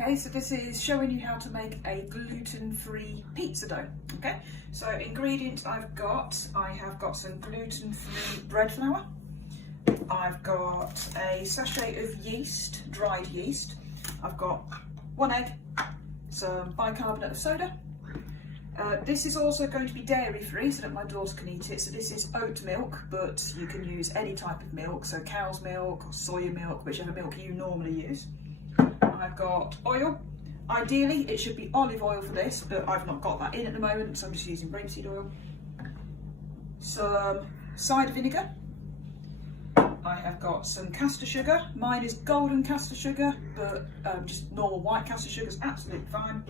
Okay, so this is showing you how to make a gluten-free pizza dough. Okay, so ingredients I have got some gluten-free bread flour. I've got a sachet of yeast, dried yeast. I've got 1 egg, some bicarbonate of soda. This is also going to be dairy free so that my daughter can eat it. So this is oat milk, but you can use any type of milk, so cow's milk or soya milk, whichever milk you normally use. I've got oil. Ideally it should be olive oil for this, but I've not got that in at the moment, so I'm just using rapeseed oil. Some cider vinegar. I have got some caster sugar. Mine is golden caster sugar, but just normal white caster sugar is absolutely fine.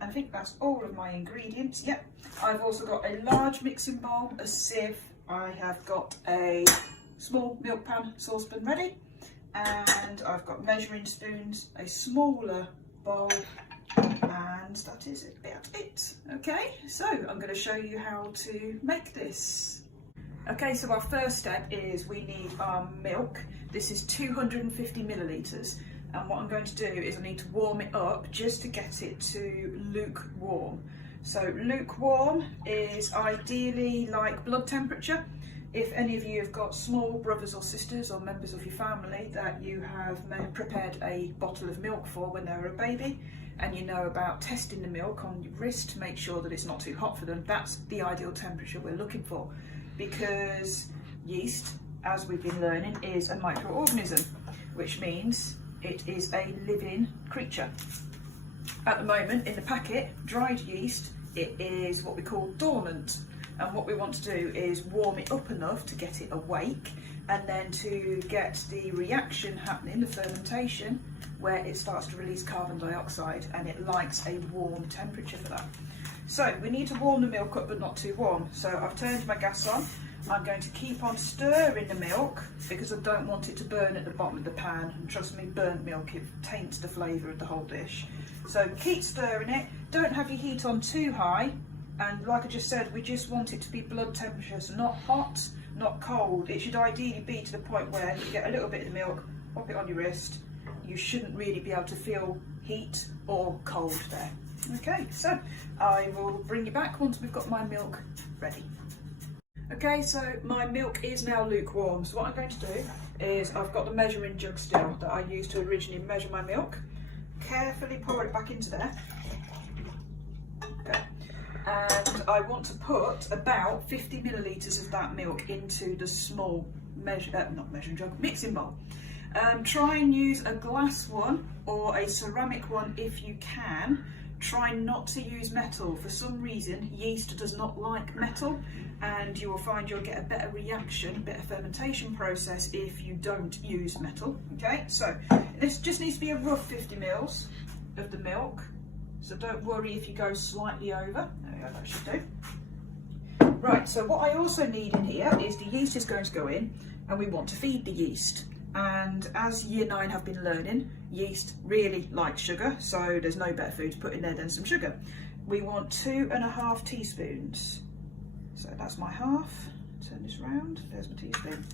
I think that's all of my ingredients. Yep. I've also got a large mixing bowl, a sieve. I have got a small milk pan saucepan ready, and I've got measuring spoons, a smaller bowl, and that is about it. Okay, so I'm going to show you how to make this. Okay, so our first step is we need our milk. This is 250 millilitres, and what I'm going to do is I need to warm it up just to get it to lukewarm. So lukewarm is ideally like blood temperature. If any of you have got small brothers or sisters or members of your family that you have prepared a bottle of milk for when they were a baby, and you know about testing the milk on your wrist to make sure that it's not too hot for them, that's the ideal temperature we're looking for. Because yeast, as we've been learning, is a microorganism, which means it is a living creature. At the moment in the packet, dried yeast, it is what we call dormant, and what we want to do is warm it up enough to get it awake, and then to get the reaction happening, the fermentation, where it starts to release carbon dioxide, and it likes a warm temperature for that. So we need to warm the milk up, but not too warm. So I've turned my gas on. I'm going to keep on stirring the milk because I don't want it to burn at the bottom of the pan. And trust me, burnt milk, it taints the flavour of the whole dish. So keep stirring it. Don't have your heat on too high. And like I just said, we just want it to be blood temperature, so not hot, not cold. It should ideally be to the point where you get a little bit of the milk, pop it on your wrist. You shouldn't really be able to feel heat or cold there. Okay, so I will bring you back once we've got my milk ready. Okay, so my milk is now lukewarm. So what I'm going to do is I've got the measuring jug still that I used to originally measure my milk. Carefully pour it back into there. Okay. And I want to put about 50 millilitres of that milk into the small mixing bowl. Try and use a glass one or a ceramic one if you can. Try not to use metal. For some reason, yeast does not like metal, and you will find you'll get a better reaction, better fermentation process if you don't use metal. Okay, so this just needs to be a rough 50 mils of the milk. So don't worry if you go slightly over. There we go, that should do. Right, so what I also need in here is the yeast is going to go in, and we want to feed the yeast. And as Year 9 have been learning, yeast really likes sugar, so there's no better food to put in there than some sugar. We want 2½ teaspoons. So that's my half. Turn this round, there's my teaspoon.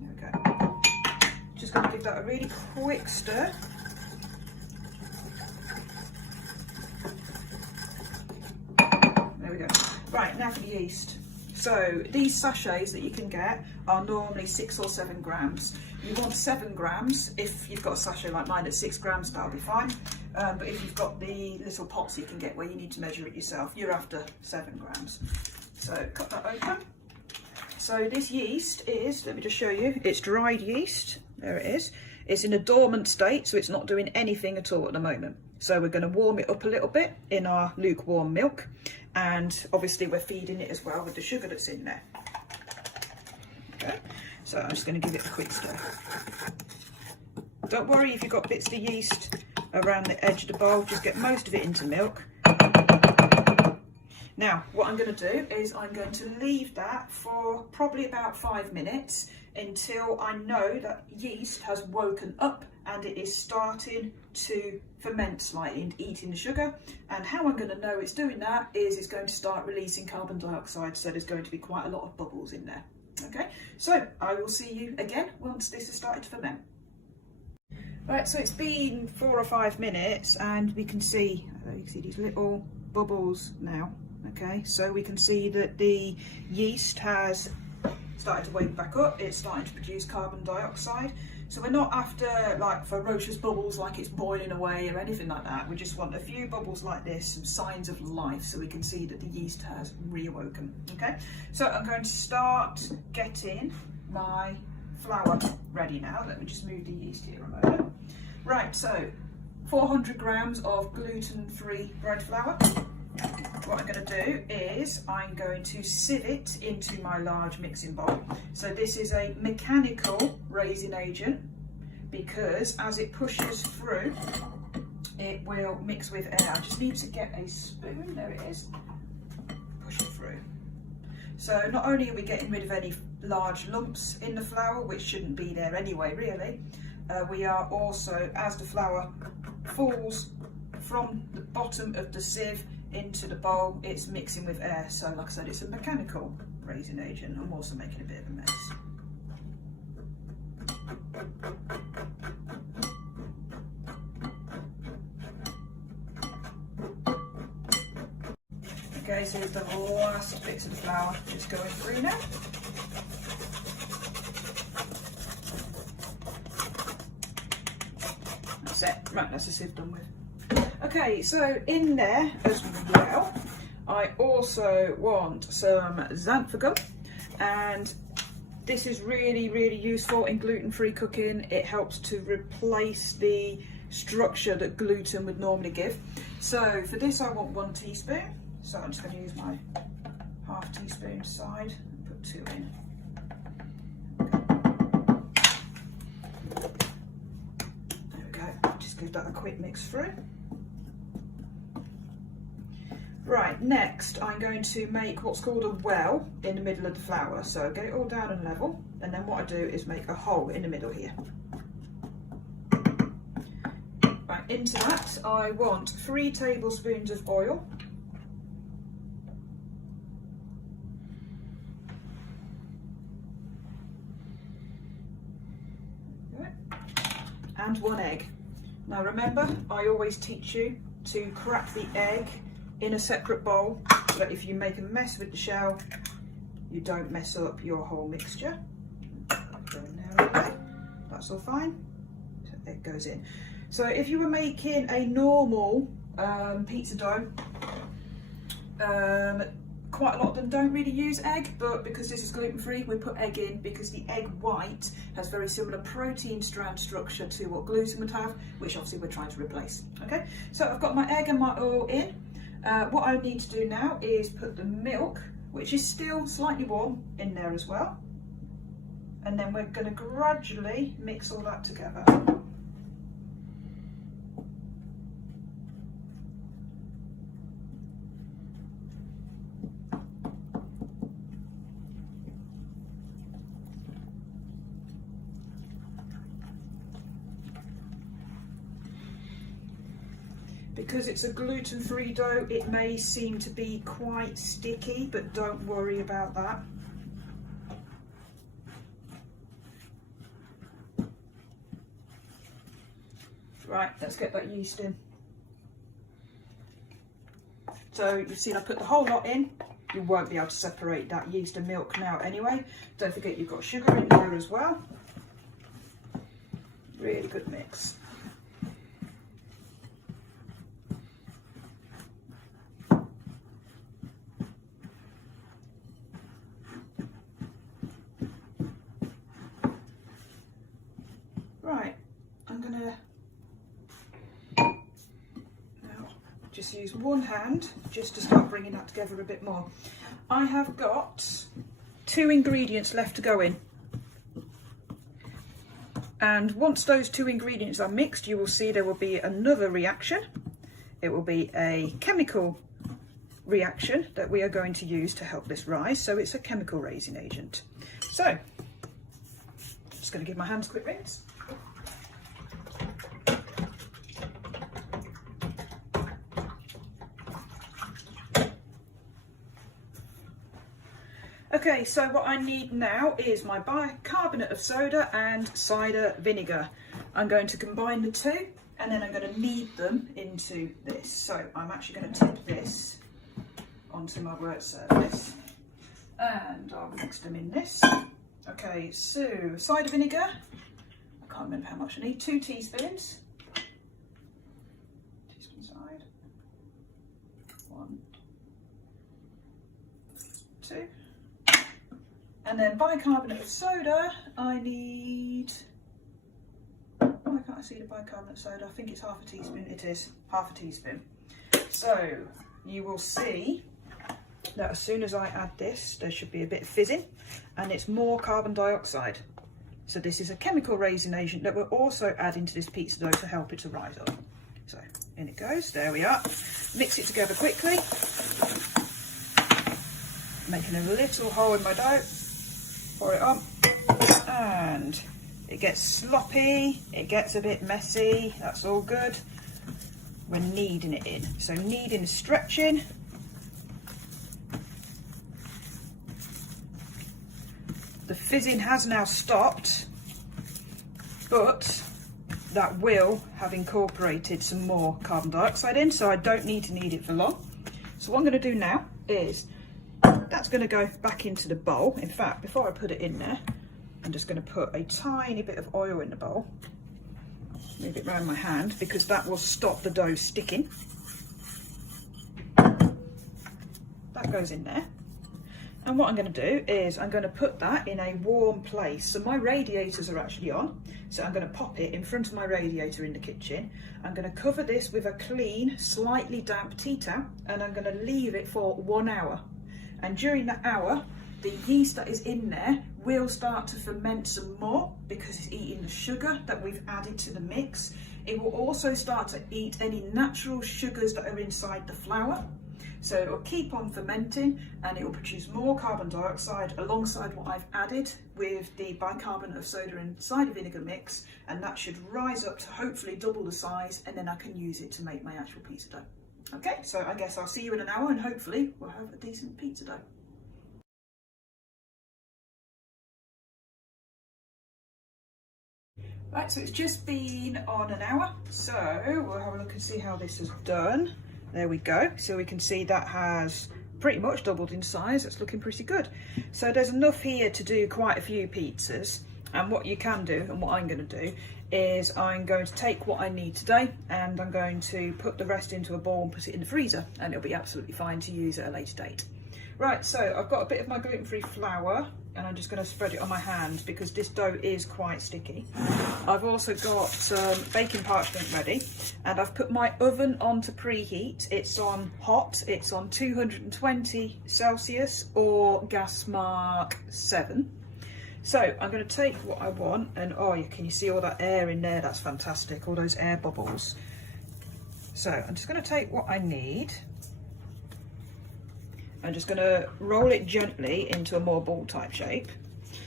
There we go. Just going to give that a really quick stir. There we go. Right, now for the yeast. So these sachets that you can get are normally 6 or 7 grams. You want 7 grams. If you've got a sachet like mine at 6 grams, that'll be fine. But if you've got the little pots you can get where you need to measure it yourself, you're after 7 grams. So cut that open. So this yeast is, let me just show you, it's dried yeast. There it is. It's in a dormant state, so it's not doing anything at all at the moment. So we're going to warm it up a little bit in our lukewarm milk. And obviously we're feeding it as well with the sugar that's in there. Okay, so I'm just going to give it a quick stir. Don't worry if you've got bits of yeast around the edge of the bowl, just get most of it into milk. Now what I'm going to do is I'm going to leave that for probably about 5 minutes until I know that yeast has woken up and it is starting to ferment slightly and eating the sugar. And how I'm going to know it's doing that is it's going to start releasing carbon dioxide, so there's going to be quite a lot of bubbles in there. Okay, so I will see you again once this has started to ferment. Right, so it's been 4 or 5 minutes and we can see these little bubbles now. Okay, so we can see that the yeast has started to wake back up. It's starting to produce carbon dioxide. So we're not after like ferocious bubbles like it's boiling away or anything like that. We just want a few bubbles like this, some signs of life, so we can see that the yeast has reawoken. Okay, so I'm going to start getting my flour ready now. Let me just move the yeast here a moment. Right, so 400 grams of gluten-free bread flour. What I'm going to do is I'm going to sieve it into my large mixing bowl. So this is a mechanical raising agent because as it pushes through, it will mix with air. I just need to get a spoon, there it is, push it through. So not only are we getting rid of any large lumps in the flour, which shouldn't be there anyway really, we are also, as the flour falls from the bottom of the sieve into the bowl, it's mixing with air. So like I said, it's a mechanical raising agent. I'm also making a bit of a mess. Okay, so we've done the last bits of the flour just going through now. That's it. Right, that's the sieve done with. Okay, so in there as well, I also want some xanthan gum, and this is really, really useful in gluten-free cooking. It helps to replace the structure that gluten would normally give. So for this I want 1 teaspoon, so I'm just going to use my half teaspoon side and put 2 in. There we go, just give that a quick mix through. Right, next I'm going to make what's called a well in the middle of the flour. So get it all down and level, and then what I do is make a hole in the middle here. Right, into that I want 3 tablespoons of oil. And 1 egg. Now remember, I always teach you to crack the egg in a separate bowl, so that if you make a mess with the shell, you don't mess up your whole mixture. That's all fine. So it goes in. So if you were making a normal pizza dough, quite a lot of them don't really use egg, but because this is gluten-free, we put egg in because the egg white has very similar protein strand structure to what gluten would have, which obviously we're trying to replace. Okay, so I've got my egg and my oil in. What I need to do now is put the milk, which is still slightly warm, in there as well. And then we're going to gradually mix all that together. Because it's a gluten-free dough, it may seem to be quite sticky, but don't worry about that. Right, let's get that yeast in. So you've seen I put the whole lot in. You won't be able to separate that yeast and milk now anyway. Don't forget you've got sugar in there as well. Really good mix. Right, I'm gonna now just use one hand just to start bringing that together a bit more. I have got 2 ingredients left to go in, and once those 2 ingredients are mixed, you will see there will be another reaction. It will be a chemical reaction that we are going to use to help this rise, so it's a chemical raising agent. So just going to give my hands a quick rinse. Okay, so what I need now is my bicarbonate of soda and cider vinegar. I'm going to combine the two and then I'm going to knead them into this. So I'm actually going to tip this onto my work surface and I'll mix them in this. Okay, so cider vinegar, I can't remember how much I need, 2 teaspoons. Teaspoon side, 1, 2. And then bicarbonate of soda, I need, why can't I see the bicarbonate of soda? I think it's half a teaspoon. It is half a teaspoon. So you will see that as soon as I add this, there should be a bit of fizzing and it's more carbon dioxide. So this is a chemical raising agent that we're also adding to this pizza dough to help it to rise up. So in it goes, there we are. Mix it together quickly. Making a little hole in my dough. Pour it on and it gets sloppy, it gets a bit messy, that's all good. We're kneading it in. So kneading is stretching. The fizzing has now stopped, but that will have incorporated some more carbon dioxide in, so I don't need to knead it for long. So what I'm going to do now is that's going to go back into the bowl. In fact, before I put it in there, I'm just going to put a tiny bit of oil in the bowl. Move it around my hand because that will stop the dough sticking. That goes in there. And what I'm going to do is I'm going to put that in a warm place. So my radiators are actually on. So I'm going to pop it in front of my radiator in the kitchen. I'm going to cover this with a clean, slightly damp tea towel and I'm going to leave it for 1 hour. And during that hour, the yeast that is in there will start to ferment some more because it's eating the sugar that we've added to the mix. It will also start to eat any natural sugars that are inside the flour. So it will keep on fermenting and it will produce more carbon dioxide alongside what I've added with the bicarbonate of soda and cider vinegar mix, and that should rise up to hopefully double the size, and then I can use it to make my actual pizza dough. Okay, so I guess I'll see you in an hour and hopefully we'll have a decent pizza dough. Right, so it's just been on an hour, so we'll have a look and see how this has done. There we go, so we can see that has pretty much doubled in size. It's looking pretty good. So there's enough here to do quite a few pizzas, and what you can do and what I'm going to do is I'm going to take what I need today and I'm going to put the rest into a bowl and put it in the freezer, and it'll be absolutely fine to use at a later date. Right, so I've got a bit of my gluten-free flour and I'm just going to spread it on my hand because this dough is quite sticky. I've also got some baking parchment ready and I've put my oven on to preheat. It's on hot, it's on 220 Celsius or gas mark 7. So I'm going to take what I want and can you see all that air in there? That's fantastic, all those air bubbles. So I'm just going to take what I need. I'm just going to roll it gently into a more ball type shape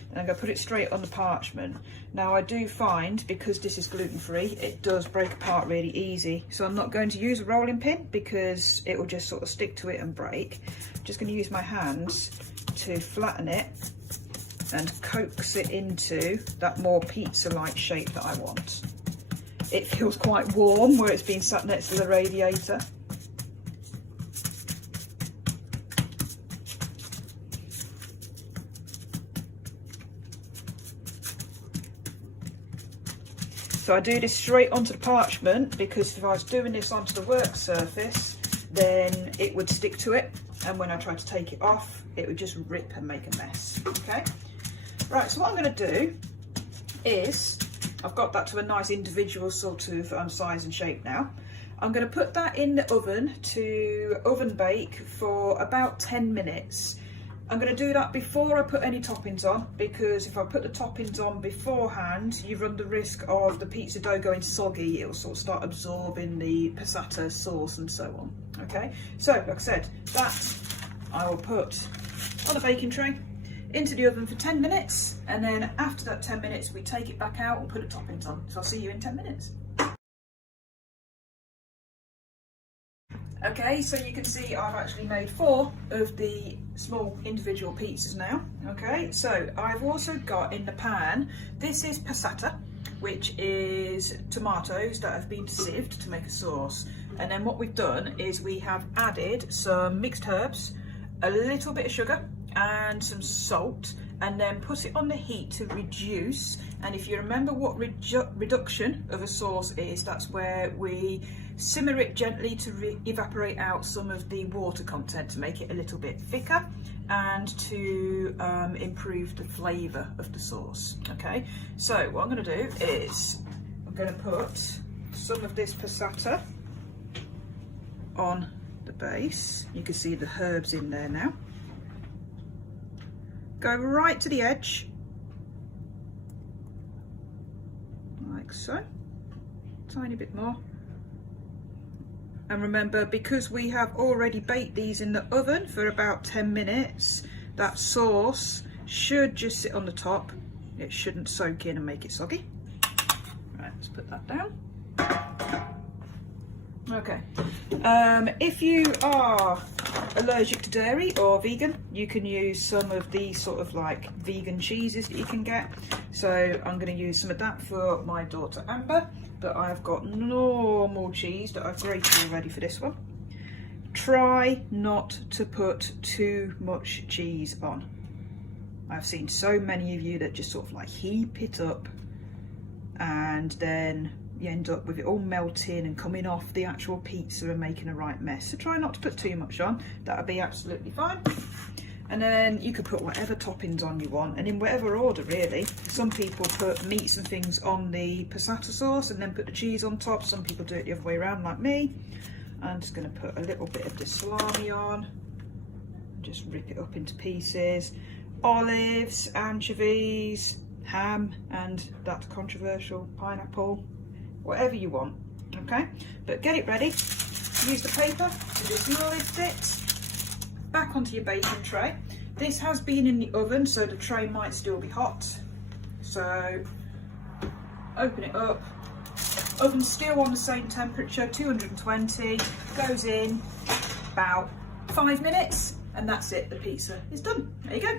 and I'm going to put it straight on the parchment. Now I do find, because this is gluten free, it does break apart really easy, so I'm not going to use a rolling pin because it will just sort of stick to it and break. I'm just going to use my hands to flatten it and coax it into that more pizza-like shape that I want. It feels quite warm where it's been sat next to the radiator. So I do this straight onto the parchment because if I was doing this onto the work surface, then it would stick to it. And when I try to take it off, it would just rip and make a mess, okay? Right, so what I'm gonna do is, I've got that to a nice individual sort of size and shape now. I'm gonna put that in the oven to oven bake for about 10 minutes. I'm going to do that before I put any toppings on, because if I put the toppings on beforehand, you run the risk of the pizza dough going soggy. It will sort of start absorbing the passata sauce and so on. Okay, so like I said, that I will put on a baking tray into the oven for 10 minutes, and then after that 10 minutes we take it back out and put the toppings on. So I'll see you in 10 minutes. Okay, so you can see I've actually made 4 of the small individual pizzas now. Okay, so I've also got in the pan, this is passata, which is tomatoes that have been sieved to make a sauce. And then what we've done is we have added some mixed herbs, a little bit of sugar and some salt, and then put it on the heat to reduce. And if you remember what reduction of a sauce is, that's where we simmer it gently to evaporate out some of the water content to make it a little bit thicker and to improve the flavour of the sauce. Okay, so what I'm going to do is I'm going to put some of this passata on the base. You can see the herbs in there now. Go right to the edge, like so, tiny bit more. And remember, because we have already baked these in the oven for about 10 minutes, that sauce should just sit on the top. It shouldn't soak in and make it soggy. Right, let's put that down. Okay, if you are allergic to dairy or vegan, you can use some of these sort of like vegan cheeses that you can get. So I'm going to use some of that for my daughter Amber, but I've got normal cheese that I've grated already for this one. Try not to put too much cheese on. I've seen so many of you that just sort of like heap it up and then you end up with it all melting and coming off the actual pizza and making a right mess. So try not to put too much on, that'll be absolutely fine. And then you could put whatever toppings on you want, and in whatever order really. Some people put meats and things on the passata sauce and then put the cheese on top. Some people do it the other way around like me. I'm just going to put a little bit of the salami on, just rip it up into pieces. Olives, anchovies, ham, and that controversial pineapple. Whatever you want, okay? But get it ready. Use the paper to just lift it back onto your baking tray. This has been in the oven, so the tray might still be hot. So open it up. Oven's still on the same temperature, 220. Goes in about 5 minutes, and that's it. The pizza is done. There you go.